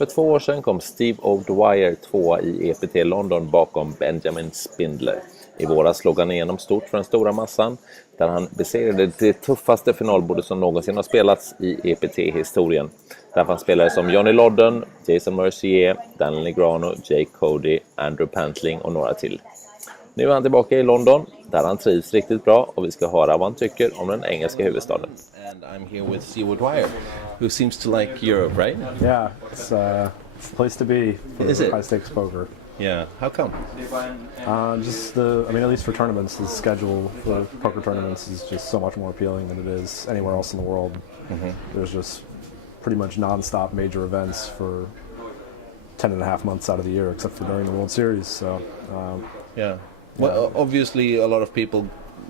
För 2 år sedan kom Steve O'Dwyer tvåa i EPT London bakom Ben Spindler. I våras slog han igenom stort för den stora massan, där han besegrade det tuffaste finalbordet som någonsin har spelats i EPT-historien. Där han spelade som Johnny Lodden, Jason Mercier, Daniel Negreanu, Jake Cody, Andrew Pantling och några till. Nu är han tillbaka i London, där han trivs riktigt bra, och vi ska höra vad han tycker om den engelska huvudstaden. And I'm here with Steve O'Dwyer, who seems to like Europe, right? Yeah, it's the place to be for high stakes poker. Yeah, how come? At least for tournaments, the schedule for poker tournaments is just so much more appealing than it is anywhere else in the world. Mm-hmm. There's just pretty much non-stop major events for 10.5 months out of the year, except for during the World Series. So, yeah. Well, obviously, a lot of people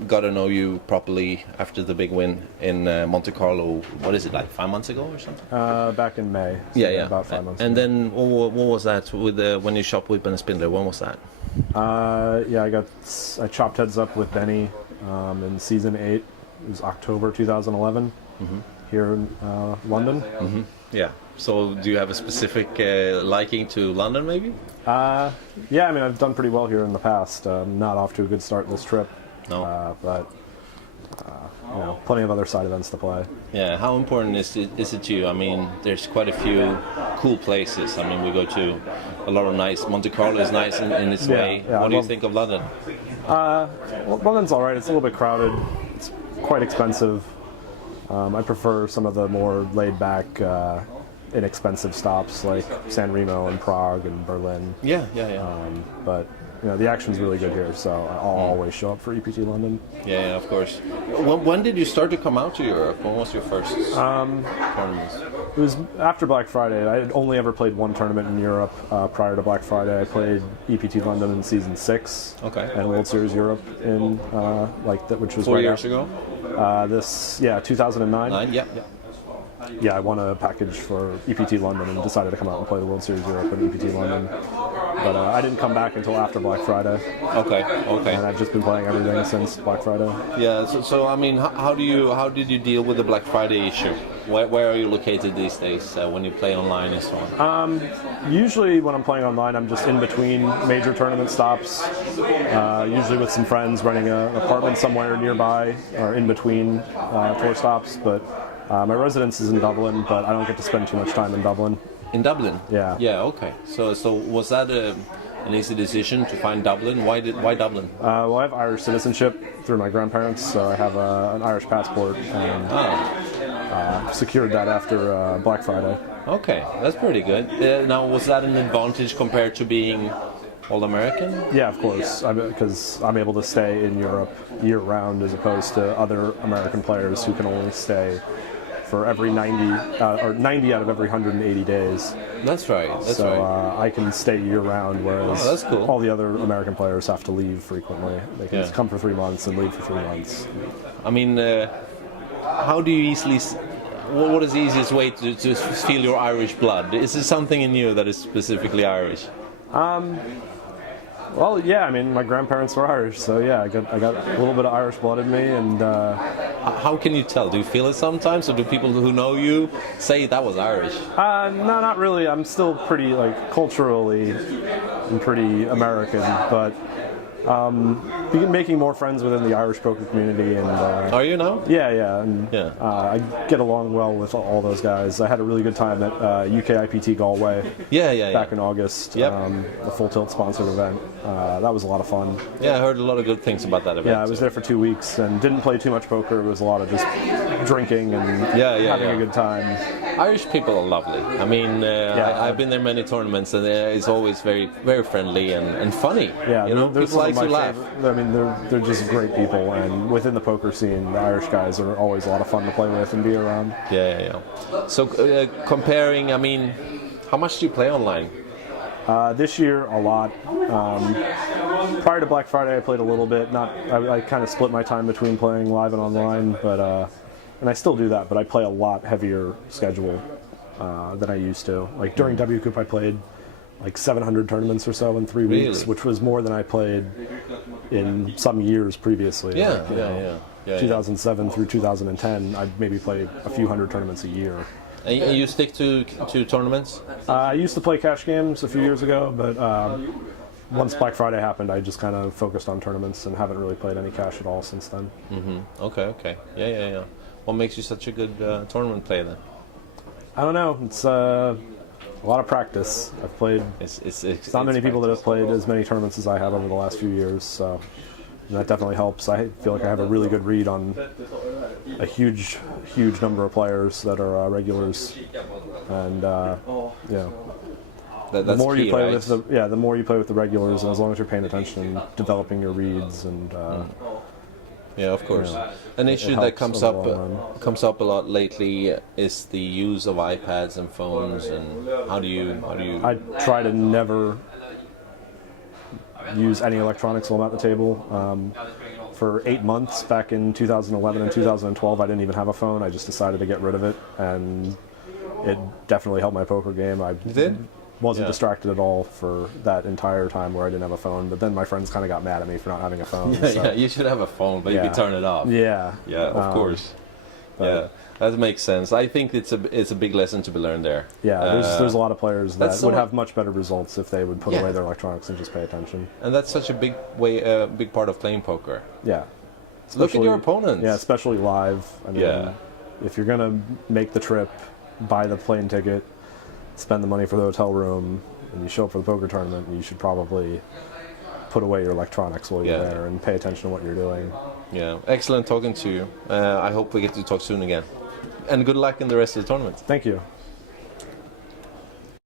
got to know you properly after the big win in Monte Carlo. What is it, like 5 months ago or something? Back in May. So yeah, about 5 months. And ago. then what was that with when you shopped with Ben Spindler? When was that? I chopped heads up with Benny in season 8. It was October 2011 here in London. Mm-hmm. Yeah. So do you have a specific liking to London, maybe? I've done pretty well here in the past. Not off to a good start this trip. No. But plenty of other side events to play. Yeah, how important is it to you? I mean, there's quite a few cool places. I mean, we go to a lot of nice. Monte Carlo is nice in its way. Yeah, what do you think of London? London's all right. It's a little bit crowded. It's quite expensive. I prefer some of the more laid-back, inexpensive stops like San Remo and Prague and Berlin. Yeah. But the action's really good here, so I'll always show up for EPT London. Yeah, of course. When did you start to come out to Europe? When was your first tournament? It was after Black Friday. I had only ever played one tournament in Europe prior to Black Friday. I played EPT London in season 6. Okay. And World Series Europe in which was 4 years ago. 2009. Yeah. Yeah, I won a package for EPT London and decided to come out and play the World Series Europe in EPT London. But I didn't come back until after Black Friday. Okay. And I've just been playing everything since Black Friday. Yeah. So I mean, how did you deal with the Black Friday issue? Where are you located these days when you play online and so on? Usually when I'm playing online, I'm just in between major tournament stops. Usually with some friends renting an apartment somewhere nearby or in between tour stops. But my residence is in Dublin, but I don't get to spend too much time in Dublin. In Dublin? Yeah. Yeah, okay. So was that an easy decision to find Dublin? Why Dublin? Well, I have Irish citizenship through my grandparents, so I have an Irish passport and secured that after Black Friday. Okay, that's pretty good. Now, was that an advantage compared to being all American? Yeah, of course, because I'm able to stay in Europe year-round as opposed to other American players who can only stay for every 90 out of every 180 days. That's right. I can stay year-round, whereas that's cool. All the other American players have to leave frequently. They can just come for 3 months and leave for 3 months. I mean, how do you easily... What is the easiest way to feel your Irish blood? Is there something in you that is specifically Irish? Well, yeah, I mean, my grandparents were Irish, so yeah, I got a little bit of Irish blood in me, and... How can you tell? Do you feel it sometimes, or do people who know you say that was Irish? No, not really. I'm still pretty, culturally, and pretty American, but... making more friends within the Irish poker community, and are you now? Yeah, and I get along well with all those guys. I had a really good time at UK IPT Galway. Back in August. Yep. The Full Tilt sponsored event. That was a lot of fun. Yeah, I heard a lot of good things about that event. Yeah, I was there for 2 weeks and didn't play too much poker. It was a lot of just drinking and having a good time. Irish people are lovely. I mean, I've been there many tournaments, and it's always very, very friendly and funny. Yeah, people like to laugh. I mean, they're just great people, and within the poker scene, the Irish guys are always a lot of fun to play with and be around. Yeah. So comparing, I mean, how much do you play online? This year, a lot. Prior to Black Friday, I played a little bit. I kind of split my time between playing live and online, and I still do that. But I play a lot heavier schedule than I used to. Like during WCOOP, I played 700 tournaments or so in 3 weeks, which was more than I played in some years previously. 2007 through 2010, I'd maybe play a few hundred tournaments a year. And you stick to tournaments? I used to play cash games a few years ago, but once Black Friday happened, I just kind of focused on tournaments and haven't really played any cash at all since then. Okay. Yeah. What makes you such a good tournament player then? I don't know. It's a lot of practice. I've played. It's not many people that have played as many tournaments as I have over the last few years, so that definitely helps. I feel like I have a really good read on a huge number of players that are regulars, and the more you play with the more you play with the regulars, and as long as you're paying attention and developing your reads and. Yeah, of course. An issue that comes up a lot lately is the use of iPads and phones, and how do you? I try to never use any electronics while I'm at the table. For 8 months back in 2011 and 2012, I didn't even have a phone. I just decided to get rid of it, and it definitely helped my poker game. Wasn't distracted at all for that entire time where I didn't have a phone. But then my friends kind of got mad at me for not having a phone. Yeah, you should have a phone, but you can turn it off. Yeah, of course. Yeah, that makes sense. I think it's a big lesson to be learned there. Yeah, there's a lot of players that would have much better results if they would put away their electronics and just pay attention. And that's such a big big part of playing poker. Yeah. Look at your opponents. Yeah, especially live. I mean, if you're gonna make the trip, buy the plane ticket, spend the money for the hotel room, and you show up for the poker tournament, you should probably put away your electronics while you're there and pay attention to what you're doing. Yeah, excellent talking to you. I hope we get to talk soon again. And good luck in the rest of the tournament. Thank you.